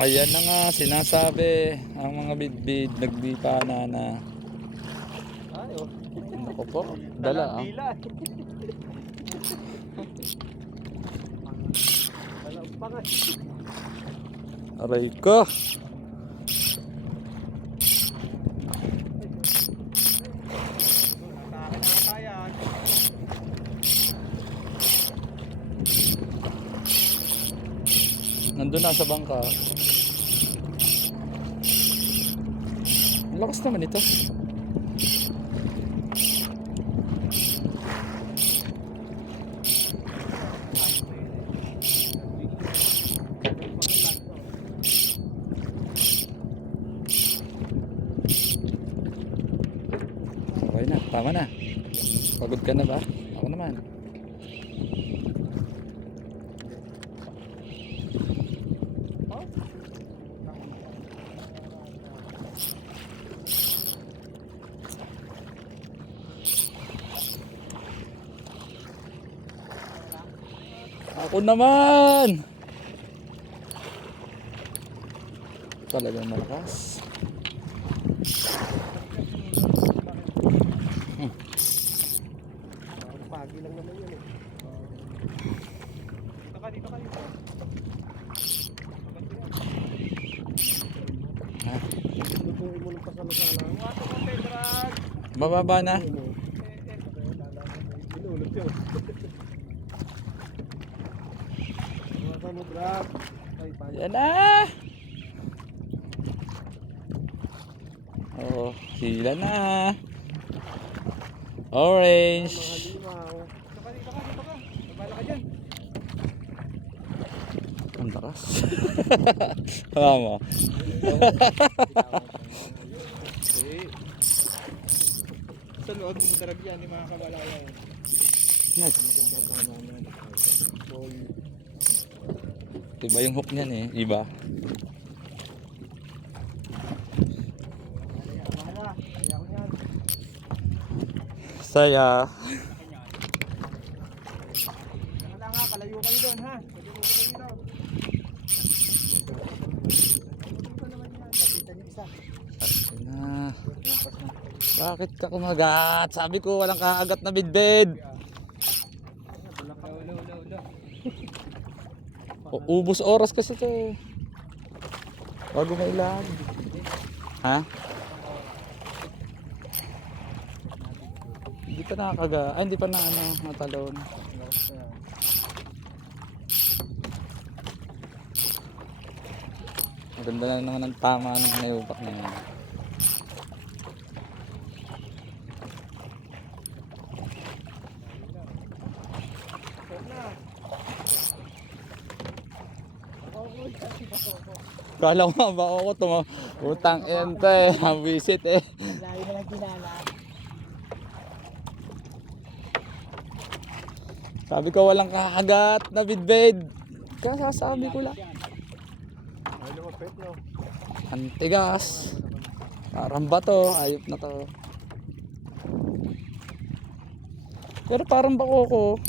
Ayan na nga, sinasabi ang mga bidbid, nagdipana na. Ay, oh. Ako po, dala ah. Dila. Dalang pangat. Aray ko. Nata yan. Nandun na sa bangka. Ang lakas naman ito. Okay na, tama na. Pagod ka na ba? Ako naman. Ako naman! Talagang malakas. Parang pagi lang naman yun eh. Dito ka, dito ka, dito. Ha? Lutuin mo ng pasala-sala. Wato mo, Pedrag! Bababa na. Inulot yun. Wato mo, Drag. Ay, paano? Yan na! Oh, hila na. Orange. Halimaw. Dito ka, dito ka, dito ka. Babala ka dyan. Ang lakas. Tama. Eh. Sa loob mo Drag yan, yung mga kabalaya. Nice. Diba yung hook niyan eh? Iba. Saya. Wala nga, kalayo kayo doon ha. Pwede mo kayo dito. Ayun na. Bakit ka kumagat? Sabi ko walang kaagat na bidbid. Ubus oras kasi to. Bago mailag. Ha? Hindi pa nakakaga. Ay, hindi pa na ano, natalon. Maganda na naman ang tama ng nayubak na yun. Kala ko ba ako utang ente, visit eh. Layo na lang kinala. Sabi ko walang kakagat na bidbid. Kasasabi ko lang. Ay, lumapit no. Ang tigas. Parang bato, ayop na to. Pero parang bako.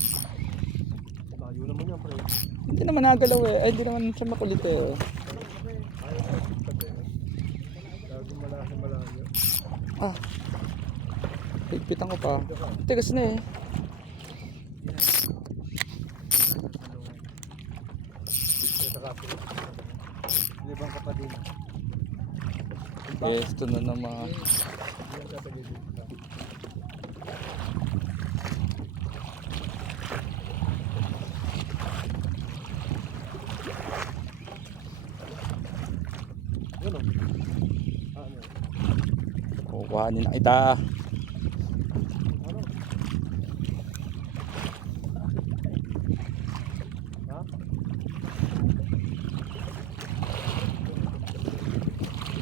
Layo naman yan, pre. Hindi naman nagalaw eh. Ay, hindi naman siya makulit eh. Gago malayo. Ah. Higpitan ko pa. Tigas na eh. Libang ka pa din. Yes, ito na naman. Yan sa tagilid. Yun o. Ano? Kukuhanin na kita. Ano? Ha?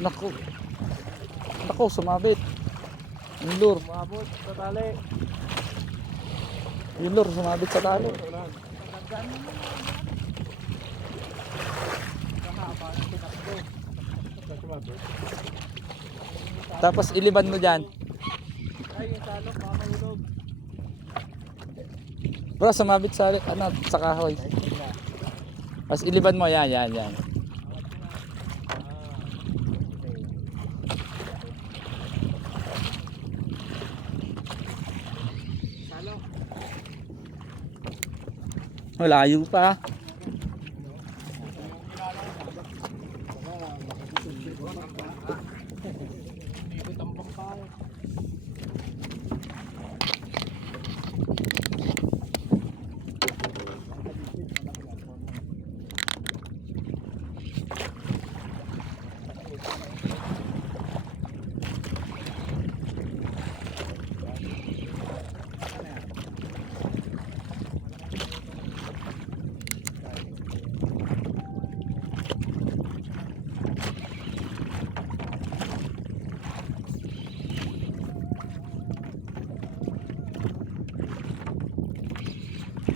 Naku. Naku, sumabit. Yung lure. Umabot sa tali. Yung lure, sumabit sa talo. Ulan. Kahaba ng tinakbo. Sumabot. Tapos iliban mo dyan. Ay, yung salok, baka mahulog. Bro, sumabit sa ano, sa kahoy. Tapos iliban mo, yan. Malayo pa. Hindi ko tambak tayo.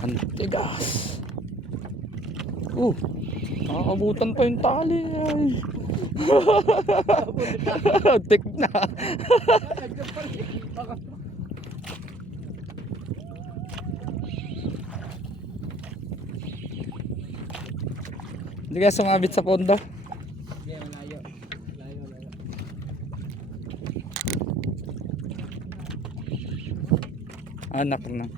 Ang tigas. Nakakabutan pa yung tali. Tik na. Hindi kaya sumabit sa pondo. Hindi, malayo. Layo. Anak na.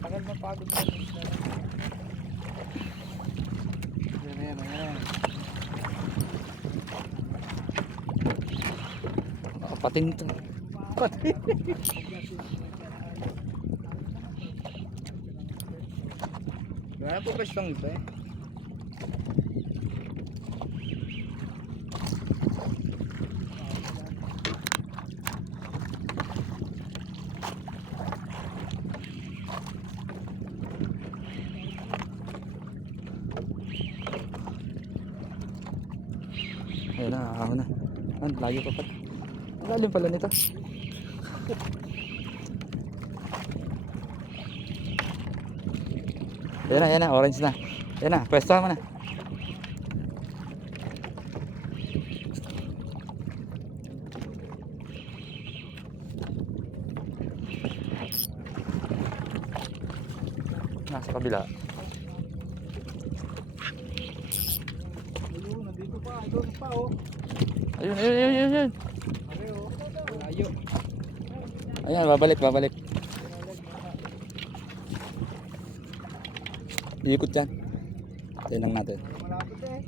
Tagal mapagod na. Ayan. Nakapating to. Wala po pwestong ito eh. Ayun na, ako na. Ang layo pa pala. Ang lalim pala nito. Yan na, orange na. Yan na, pwesto mo na. Nasa kabila. Ayun, nandito pa. Doon pa oh. Ayun. Pareho. Layo. Ayan, babalik. Iikot yan. Tingnan natin. Malapit eh.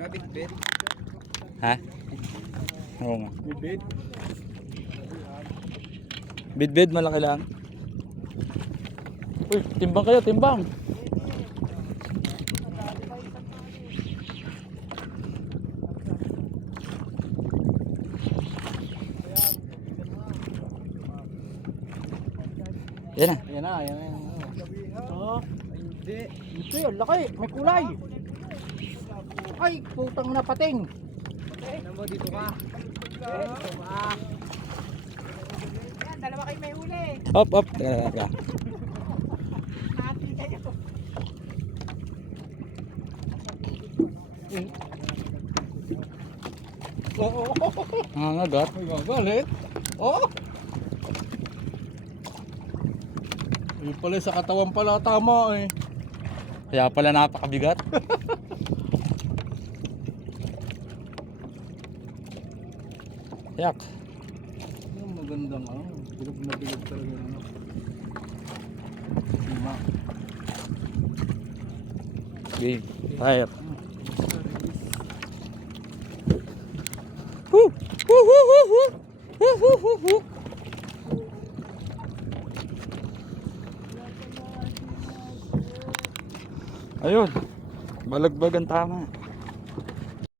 Labit bed. Ha? Oo nga. Bed. Bid, malaki lang. Uy, timbang kayo, timbang. Yan na. Ayan na. Oh, hindi. Hindi, ang laki. May kulay. Ay, putang na pating. Ano mo dito ka? Ayan, dalawa kayo may huli. Up. Teka. Hati kayo. Oo. Nangangagat. May gagalit. Oh. Yung pala sa katawan pala tama eh. Kaya pala napakabigat. Yak. Yung magandang ano, bilog na bilog talaga ano. Lima. Game. Fire. Woo! Ayun. Balagbag ang tama.